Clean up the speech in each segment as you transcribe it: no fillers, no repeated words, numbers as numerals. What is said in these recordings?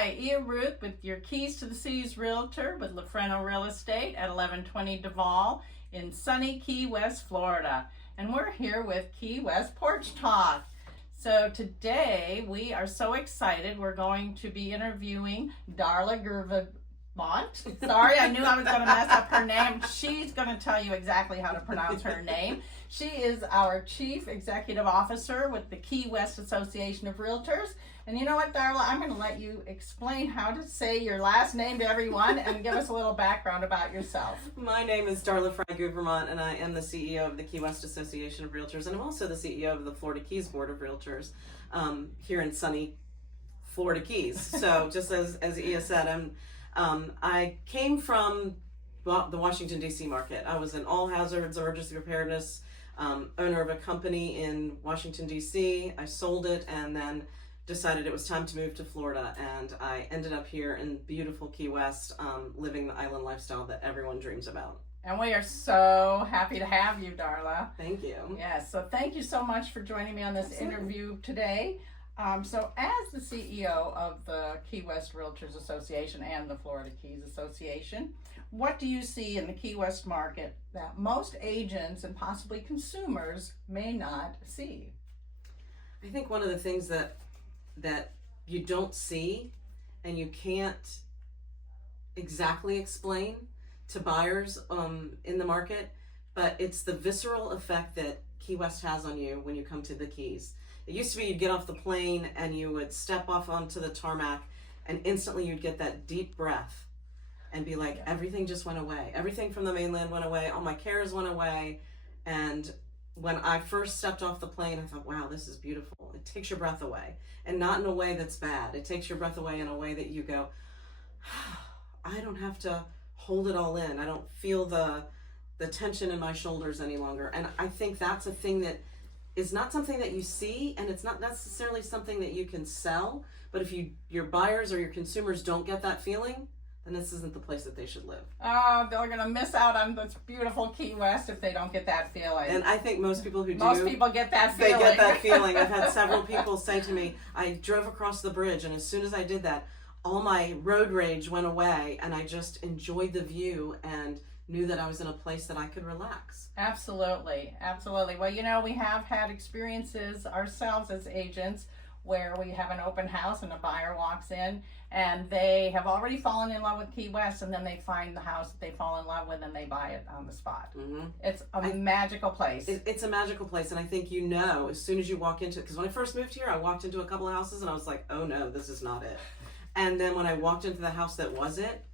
Hi, Ia Ruth with your Keys to the City's Realtor with Lafreno Real Estate at 1120 Duval in sunny Key West, Florida. And we're here with Key West Porch Talk. So today we are so excited. We're going to be interviewing Darla Guevremont. Sorry, I knew I was going to mess up her name. She's going to tell you exactly how to pronounce her name. She is our Chief Executive Officer with the Key West Association of Realtors. And you know what, Darla? I'm going to let you explain how to say your last name to everyone and give us a little background about yourself. My name is Darla Guevremont, and I am the CEO of the Key West Association of Realtors, and I'm also the CEO of the Florida Keys Board of Realtors here in sunny Florida Keys. So just as Ia said, I came from the Washington, D.C. market. I was an all hazards emergency preparedness owner of a company in Washington, D.C. I sold it and then decided it was time to move to Florida, and I ended up here in beautiful Key West, living the island lifestyle that everyone dreams about. And we are so happy to have you, Darla. Thank you. Yes, so thank you so much for joining me on this interview today. So as the CEO of the Key West Realtors Association and the Florida Keys Association, what do you see in the Key West market that most agents and possibly consumers may not see? I think one of the things that you don't see and you can't exactly explain to buyers in the market, but it's the visceral effect that Key West has on you when you come to the Keys. It used to be you'd get off the plane and you would step off onto the tarmac and instantly you'd get that deep breath and be like, everything just went away. Everything from the mainland went away. All my cares went away. And when I first stepped off the plane, I thought, wow, this is beautiful. It takes your breath away, and not in a way that's bad. It takes your breath away in a way that you go, I don't have to hold it all in. I don't feel the tension in my shoulders any longer. And I think that's a thing that is not something that you see, and it's not necessarily something that you can sell. But if your buyers or your consumers don't get that feeling, then this isn't the place that they should live. Oh, they're going to miss out on this beautiful Key West if they don't get that feeling. And I think most people who do, most people get that feeling. They get that feeling. I've had several people say to me, I drove across the bridge, and as soon as I did that, all my road rage went away, and I just enjoyed the view and knew that I was in a place that I could relax. Absolutely, absolutely. Well, you know, we have had experiences ourselves as agents where we have an open house and a buyer walks in and they have already fallen in love with Key West, and then they find the house that they fall in love with and they buy it on the spot. Mm-hmm. It's a magical place. It's a magical place, and I think you know as soon as you walk into it, because when I first moved here, I walked into a couple of houses and I was like, oh no, this is not it. And then when I walked into the house that was it,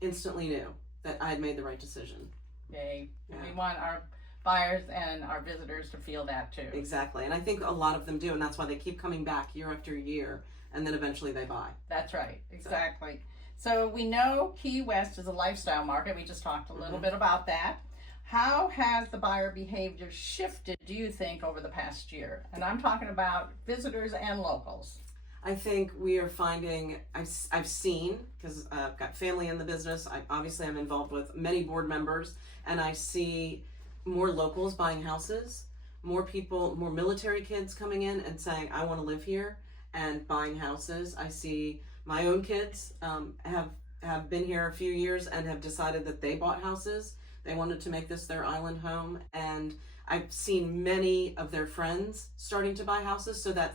instantly knew that I had made the right decision. Yay. Yeah. We want our buyers and our visitors to feel that too. Exactly. And I think a lot of them do, and that's why they keep coming back year after year, and then eventually they buy. That's right. Exactly. So we know Key West is a lifestyle market. We just talked a little bit about that. How has the buyer behavior shifted, do you think, over the past year? And I'm talking about visitors and locals. I think we are finding, I've seen, because I've got family in the business, I'm involved with many board members, and I see more locals buying houses, more people, more military kids coming in and saying, I want to live here, and buying houses. I see my own kids have been here a few years and have decided that they bought houses. They wanted to make this their island home, and I've seen many of their friends starting to buy houses, so that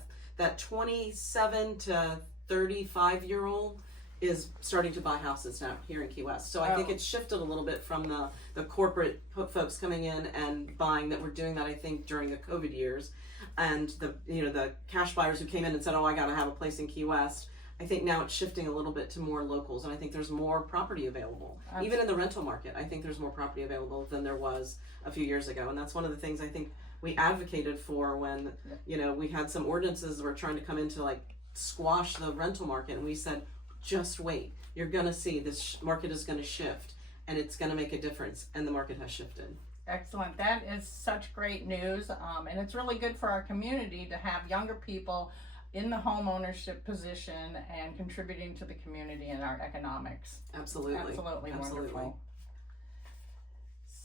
27 to 35-year-old is starting to buy houses now here in Key West. So I think it's shifted a little bit from the corporate folks coming in and buying that were doing that, I think, during the COVID years. And the cash buyers who came in and said, oh, I got to have a place in Key West. I think now it's shifting a little bit to more locals, and I think there's more property available. Absolutely. Even in the rental market, I think there's more property available than there was a few years ago. And that's one of the things I think we advocated for when, we had some ordinances that were trying to come in to like squash the rental market. And we said, just wait. You're going to see this market is going to shift, and it's going to make a difference. And the market has shifted. Excellent. That is such great news. And it's really good for our community to have younger people in the home ownership position and contributing to the community and our economics. Absolutely. Absolutely wonderful.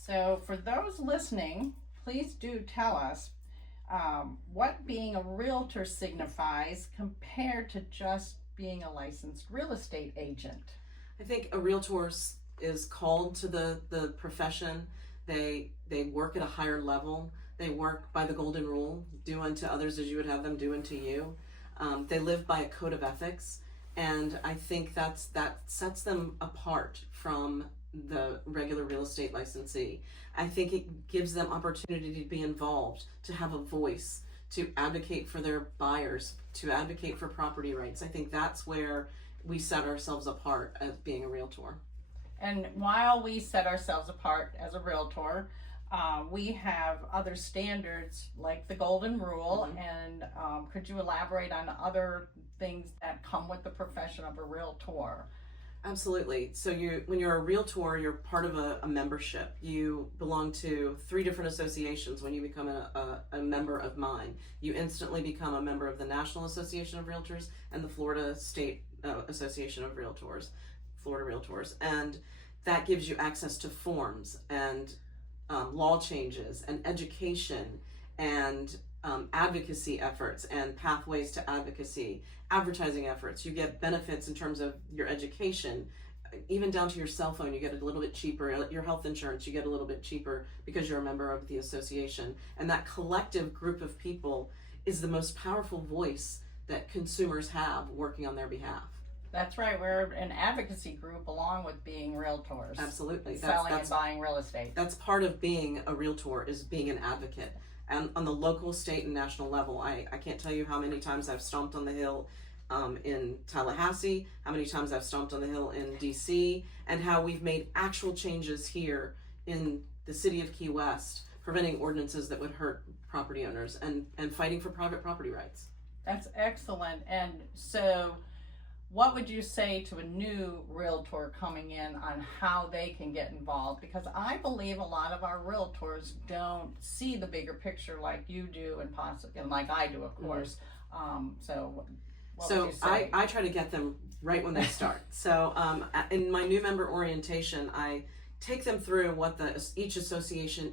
So for those listening, please do tell us what being a realtor signifies compared to just being a licensed real estate agent? I think a realtor is called to the profession. They work at a higher level. They work by the golden rule: do unto others as you would have them do unto you. They live by a code of ethics, and I think that sets them apart from the regular real estate licensee. I think it gives them opportunity to be involved, to have a voice, to advocate for their buyers, to advocate for property rights. I think that's where we set ourselves apart as being a realtor. And while we set ourselves apart as a realtor, we have other standards like the golden rule. And could you elaborate on other things that come with the profession of a realtor? Absolutely. So when you're a realtor, you're part of a membership. You belong to 3 different associations. When you become a member of mine, you instantly become a member of the National Association of Realtors and the Florida State Association of Realtors, Florida Realtors. And that gives you access to forms and law changes and education and advocacy efforts and pathways to advocacy, advertising efforts. You get benefits in terms of your education, even down to your cell phone. You get a little bit cheaper. Your health insurance, you get a little bit cheaper because you're a member of the association. And that collective group of people is the most powerful voice that consumers have working on their behalf. That's right. We're an advocacy group along with being realtors. Absolutely. Selling and buying real estate. That's part of being a realtor, is being an advocate. And on the local, state, and national level, I can't tell you how many times I've stomped on the Hill in Tallahassee, how many times I've stomped on the Hill in DC, and how we've made actual changes here in the city of Key West, preventing ordinances that would hurt property owners and fighting for private property rights. That's excellent. And so what would you say to a new realtor coming in on how they can get involved? Because I believe a lot of our realtors don't see the bigger picture like you do and like I do, of course. So what would you say? I try to get them right when they start. So in my new member orientation, I take them through what each association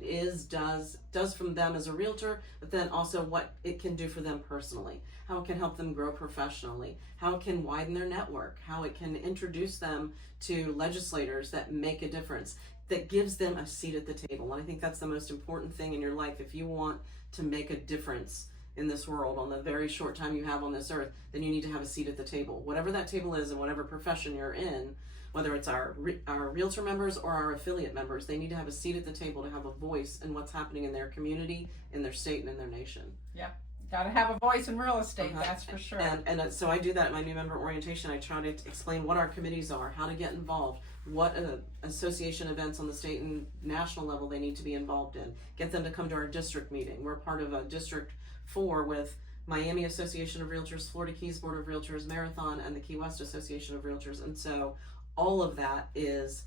does from them as a realtor, but then also what it can do for them personally, how it can help them grow professionally, how it can widen their network, how it can introduce them to legislators that make a difference, that gives them a seat at the table. And I think that's the most important thing in your life. If you want to make a difference in this world on the very short time you have on this earth, then you need to have a seat at the table. Whatever that table is and whatever profession you're in, whether it's our realtor members or our affiliate members, they need to have a seat at the table to have a voice in what's happening in their community, in their state, and in their nation. Yep. Got to have a voice in real estate, that's for sure. And so I do that in my new member orientation. I try to explain what our committees are, how to get involved, what association events on the state and national level they need to be involved in, get them to come to our district meeting. We're part of a District 4 with Miami Association of Realtors, Florida Keys Board of Realtors, Marathon, and the Key West Association of Realtors. And so all of that is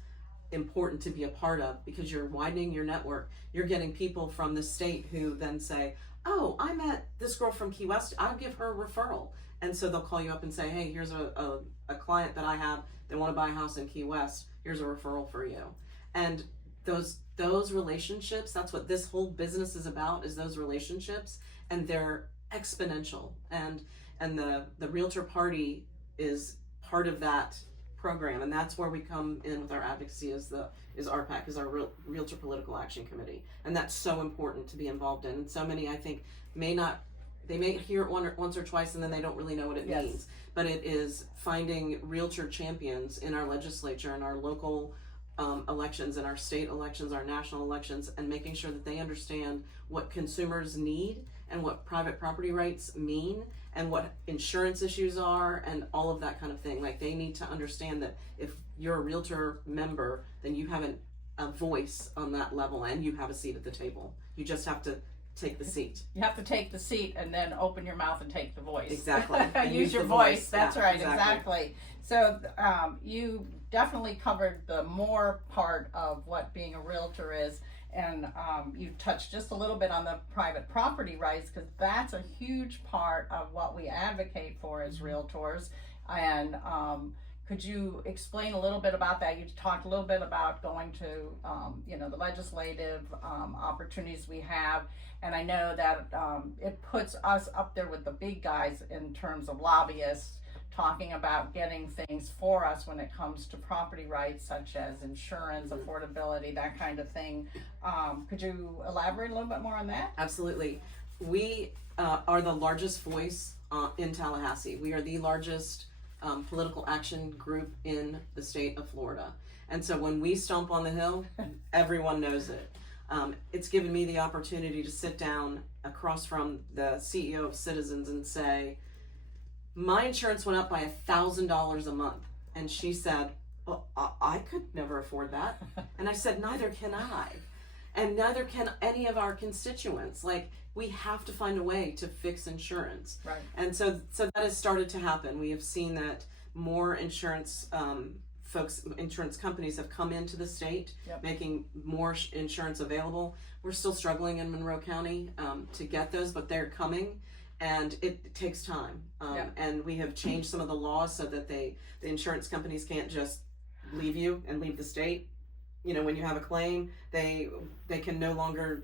important to be a part of because you're widening your network. You're getting people from the state who then say, oh, I met this girl from Key West, I'll give her a referral. And so they'll call you up and say, hey, here's a client that I have, they want to buy a house in Key West, here's a referral for you. And those relationships, that's what this whole business is about, is those relationships, and they're exponential. And the Realtor Party is part of that program, and that's where we come in with our advocacy is RPAC, is our Realtor Political Action Committee, and that's so important to be involved in. And so many, I think, may hear it once or twice and then they don't really know what it means, but it is finding realtor champions in our legislature and our local elections and our state elections, our national elections, and making sure that they understand what consumers need and what private property rights mean and what insurance issues are and all of that kind of thing. Like, they need to understand that if you're a realtor member, then you have a voice on that level and you have a seat at the table. You just have to take the seat. You have to take the seat and then open your mouth and take the voice. Exactly. Use your voice. That's right. Exactly. So you definitely covered the more part of what being a realtor is. And you touched just a little bit on the private property rights, because that's a huge part of what we advocate for as realtors. And could you explain a little bit about that? You talked a little bit about going to, the legislative opportunities we have. And I know that it puts us up there with the big guys in terms of lobbyists talking about getting things for us when it comes to property rights, such as insurance, affordability, that kind of thing. Could you elaborate a little bit more on that? Absolutely. We are the largest voice in Tallahassee. We are the largest political action group in the state of Florida. And so when we stomp on the Hill, everyone knows it. It's given me the opportunity to sit down across from the CEO of Citizens and say, my insurance went up by $1,000 a month. And she said, well, I could never afford that. And I said, neither can I. And neither can any of our constituents. Like, we have to find a way to fix insurance. Right. And so that has started to happen. We have seen that more insurance insurance companies have come into the state, making more insurance available. We're still struggling in Monroe County to get those, but they're coming. And it takes time. And we have changed some of the laws so that the insurance companies can't just leave you and leave the state. You know, when you have a claim, they can no longer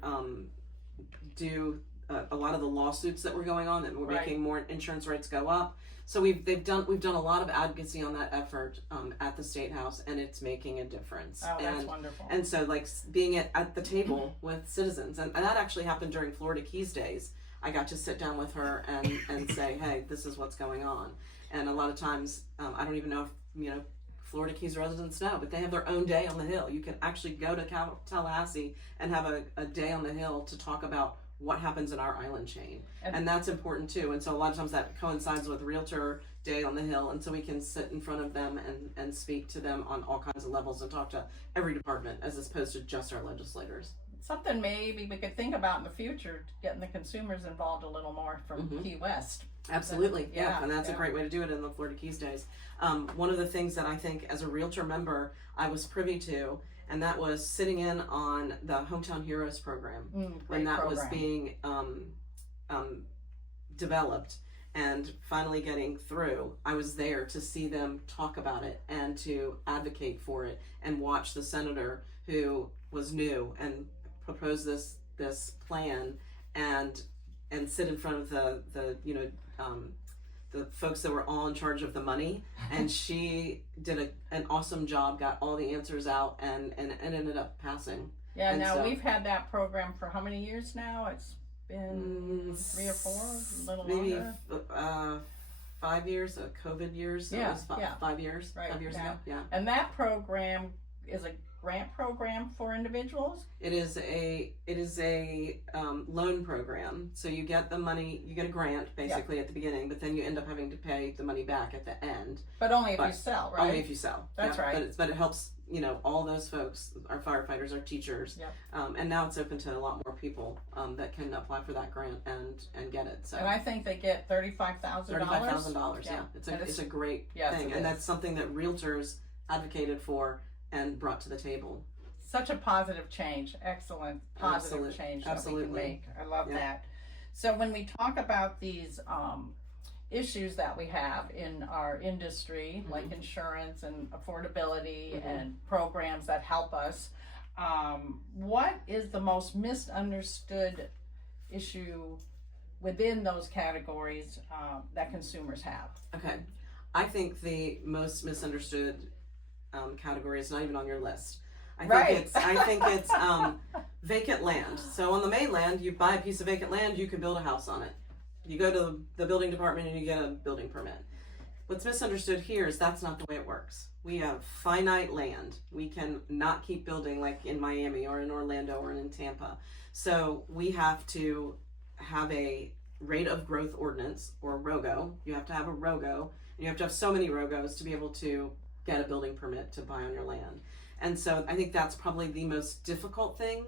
do a lot of the lawsuits that were going on, that were making more insurance rates go up. So we've done a lot of advocacy on that effort at the State House, and it's making a difference. Oh, that's wonderful. And so, like, being at the table with citizens, and that actually happened during Florida Keys Days. I got to sit down with her and say, hey, this is what's going on. And a lot of times, I don't even know if, Florida Keys residents know, but they have their own day on the Hill. You can actually go to Tallahassee and have a day on the Hill to talk about what happens in our island chain. And that's important too. And so a lot of times that coincides with Realtor Day on the Hill. And so we can sit in front of them and speak to them on all kinds of levels and talk to every department as opposed to just our legislators. Something maybe we could think about in the future, getting the consumers involved a little more from Key West. Absolutely, yeah. And that's a great way to do it in the Florida Keys Days. One of the things that I think as a Realtor member I was privy to, and that was sitting in on the Hometown Heroes program when that was being developed and finally getting through. I was there to see them talk about it and to advocate for it and watch the senator who was new and propose this plan and sit in front of the folks that were all in charge of the money, and she did an awesome job, got all the answers out, and ended up passing. Yeah, and now we've had that program for how many years now? It's been 3 or 4, a little maybe longer. 5 years, COVID years. So it was 5 years, right, 5 years ago. Yeah. And that program is a grant program for individuals? It is a loan program. So you get the money, you get a grant basically at the beginning, but then you end up having to pay the money back at the end. But only if you sell, right? Only if you sell. That's right. But it helps, all those folks, our firefighters, our teachers, and now it's open to a lot more people that can apply for that grant and get it. So. And I think they get $35,000. $35,000, yeah. It's a great thing, and that's something that realtors advocated for and brought to the table. Such a positive change. Excellent positive change that we can make. I love that. So when we talk about these issues that we have in our industry, like insurance and affordability and programs that help us, what is the most misunderstood issue within those categories that consumers have? Okay. I think the most misunderstood category is not even on your list. I think it's vacant land. So on the mainland, you buy a piece of vacant land, you can build a house on it. You go to the building department and you get a building permit. What's misunderstood here is that's not the way it works. We have finite land. We can not keep building like in Miami or in Orlando or in Tampa. So we have to have a rate of growth ordinance, or ROGO. You have to have a ROGO, and you have to have so many ROGOs to be able to get a building permit to buy on your land. And so I think that's probably the most difficult thing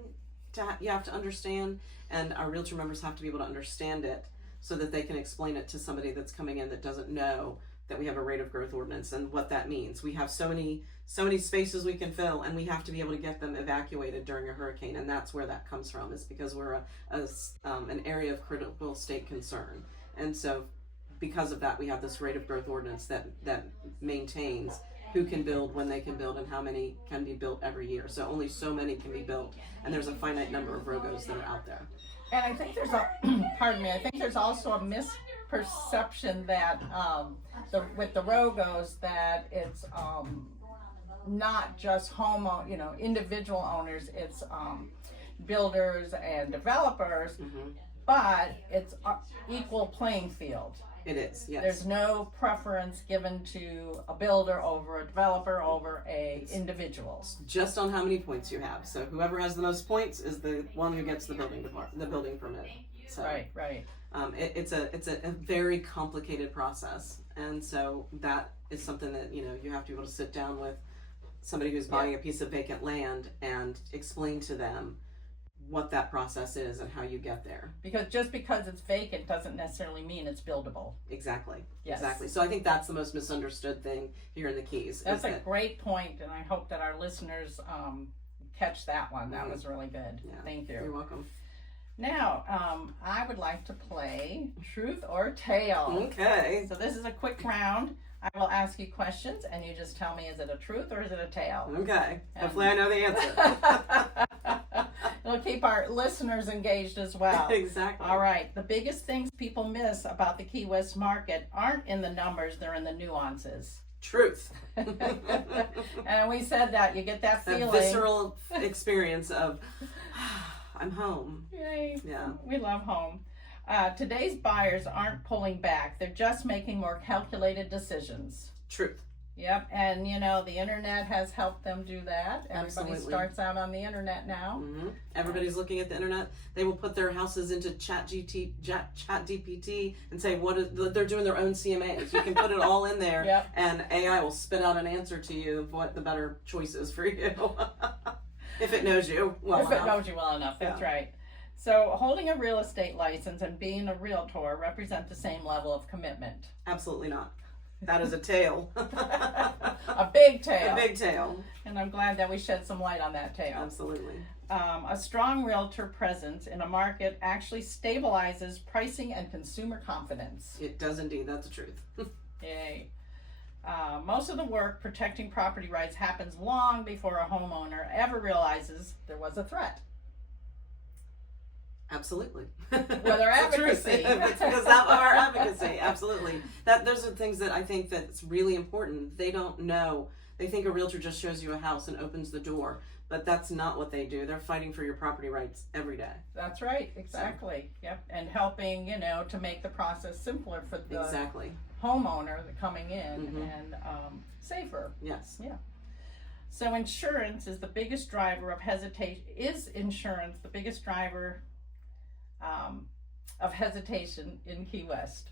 you have to understand, and our realtor members have to be able to understand it so that they can explain it to somebody that's coming in that doesn't know that we have a rate of growth ordinance and what that means. We have so many spaces we can fill, and we have to be able to get them evacuated during a hurricane, and that's where that comes from, is because we're an area of critical state concern. And so because of that, we have this rate of growth ordinance that maintains who can build, when they can build, and how many can be built every year. So only so many can be built, and there's a finite number of ROGOs that are out there. And I think there's I think there's also a perception that with the Rogos that it's not just individual owners, it's builders and developers, but it's equal playing field. It is, yes. There's no preference given to a builder over a developer over a individual. Just on how many points you have. So whoever has the most points is the one who gets the building permit. So, Right. It's a very complicated process, and so that is something that you have to be able to sit down with somebody who's buying a piece of vacant land and explain to them what that process is and how you get there. Because just because it's vacant doesn't necessarily mean it's buildable. Exactly. Yes. Exactly. So I think that's the most misunderstood thing here in the Keys. That's a great point, and I hope that our listeners catch that one. That was really good. Yeah. Thank you. You're welcome. Now, I would like to play Truth or Tale. Okay. So this is a quick round. I will ask you questions, and you just tell me, is it a truth or is it a tale? Okay. Hopefully I know the answer. It'll keep our listeners engaged as well. Exactly. All right. The biggest things people miss about the Key West market aren't in the numbers, they're in the nuances. Truth. And we said that. You get that feeling. That visceral experience of, I'm home. Yay. Yeah. We love home. Today's buyers aren't pulling back. They're just making more calculated decisions. Truth. Yep. And, the internet has helped them do that. Absolutely. Everybody starts out on the internet now. Mm-hmm. Everybody's looking at the internet. They will put their houses into Chat GPT and say they're doing their own CMAs. You can put it all in there, Yep. and AI will spit out an answer to you of what the better choice is for you. If it knows you well enough. If it knows you well enough, that's right. So holding a real estate license and being a realtor represent the same level of commitment. Absolutely not. That is a tale. A big tale. A big tale. And I'm glad that we shed some light on that tale. Absolutely. A strong realtor presence in a market actually stabilizes pricing and consumer confidence. It does indeed. That's the truth. Yay. Most of the work protecting property rights happens long before a homeowner ever realizes there was a threat. Absolutely. With our advocacy. It's because of our advocacy. Absolutely. Those are things that I think that's really important. They don't know. They think a realtor just shows you a house and opens the door, but that's not what they do. They're fighting for your property rights every day. That's right. Exactly. So. Yep. And helping, to make the process simpler for the homeowner coming in and safer. Yes. Yeah. So insurance is the biggest driver of hesitation. Is insurance the biggest driver of hesitation in Key West?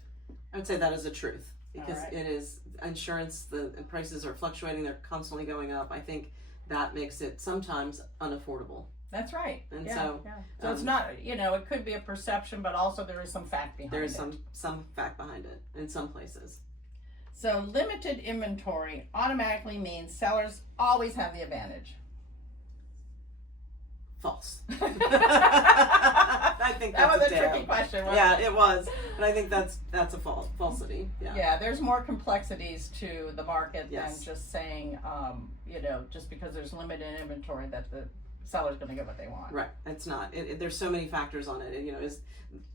I would say that is the truth, because right. It is insurance. The prices are fluctuating. They're constantly going up. I think that makes it sometimes unaffordable. That's right. And so it's not, it could be a perception, but also there is some fact behind it. There is some fact behind it in some places. So limited inventory automatically means sellers always have the advantage. False. I think that was a tale. tricky question. It was, but I think that's a falsity. Yeah, there's more complexities to the market than Yes. just saying, just because there's limited inventory that the seller's going to get what they want. Right. It's not. There's so many factors on it. Is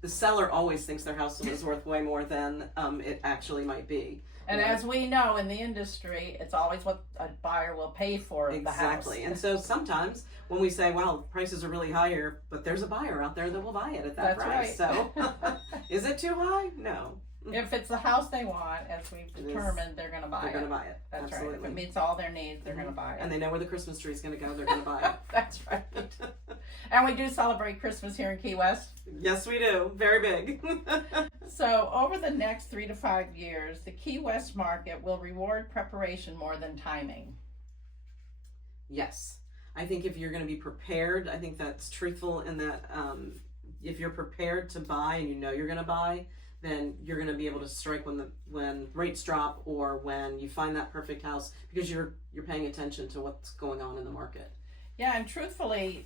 the seller always thinks their house is worth way more than it actually might be. And as we know in the industry, it's always what a buyer will pay for the house. Exactly. And so sometimes when we say, wow, prices are really higher, but there's a buyer out there that will buy it at that price. Right. So is it too high? No. If it's the house they want, as we've determined, they're going to buy it. They're going to buy it. That's Absolutely. right. If it meets all their needs, they're going to buy it. And they know where the Christmas tree is going to go. They're going to buy it. That's right. And we do celebrate Christmas here in Key West. Yes, we do. Very big. So over the next 3 to 5 years, the Key West market will reward preparation more than timing. Yes. I think if you're going to be prepared, I think that's truthful in that if you're prepared to buy and you're going to buy, then you're going to be able to strike when rates drop or when you find that perfect house, because you're paying attention to what's going on in the market. Yeah, and truthfully,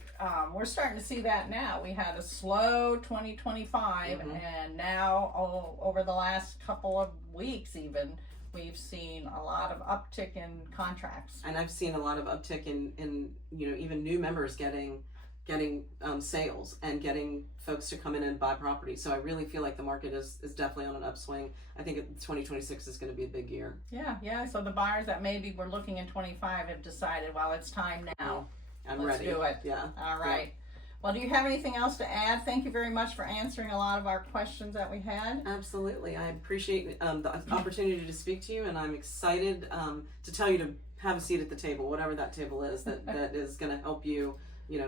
we're starting to see that now. We had a slow 2025, and now over the last couple of weeks even, we've seen a lot of uptick in contracts. And I've seen a lot of uptick in even new members getting getting sales and getting folks to come in and buy property. So I really feel like the market is definitely on an upswing. I think 2026 is going to be a big year. Yeah. So the buyers that maybe were looking in 25 have decided, well, it's time now. I'm Let's ready. do it. Yeah. All right. Yeah. Well, do you have anything else to add? Thank you very much for answering a lot of our questions that we had. Absolutely. I appreciate the opportunity to speak to you, and I'm excited to tell you to have a seat at the table, whatever that table is that is going to help you,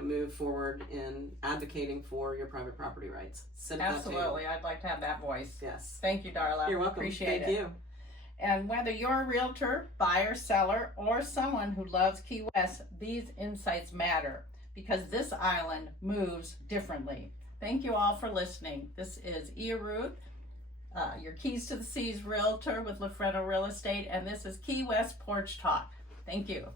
move forward in advocating for your private property rights. Sit at that table. Absolutely. I'd like to have that voice. Yes. Thank you, Darla. You're welcome. Appreciate it. Thank you. And whether you're a realtor, buyer, seller, or someone who loves Key West, these insights matter because this island moves differently. Thank you all for listening. This is Ia Ruth, your Keys to the Seas realtor with Lafredo Real Estate, and this is Key West Porch Talk. Thank you.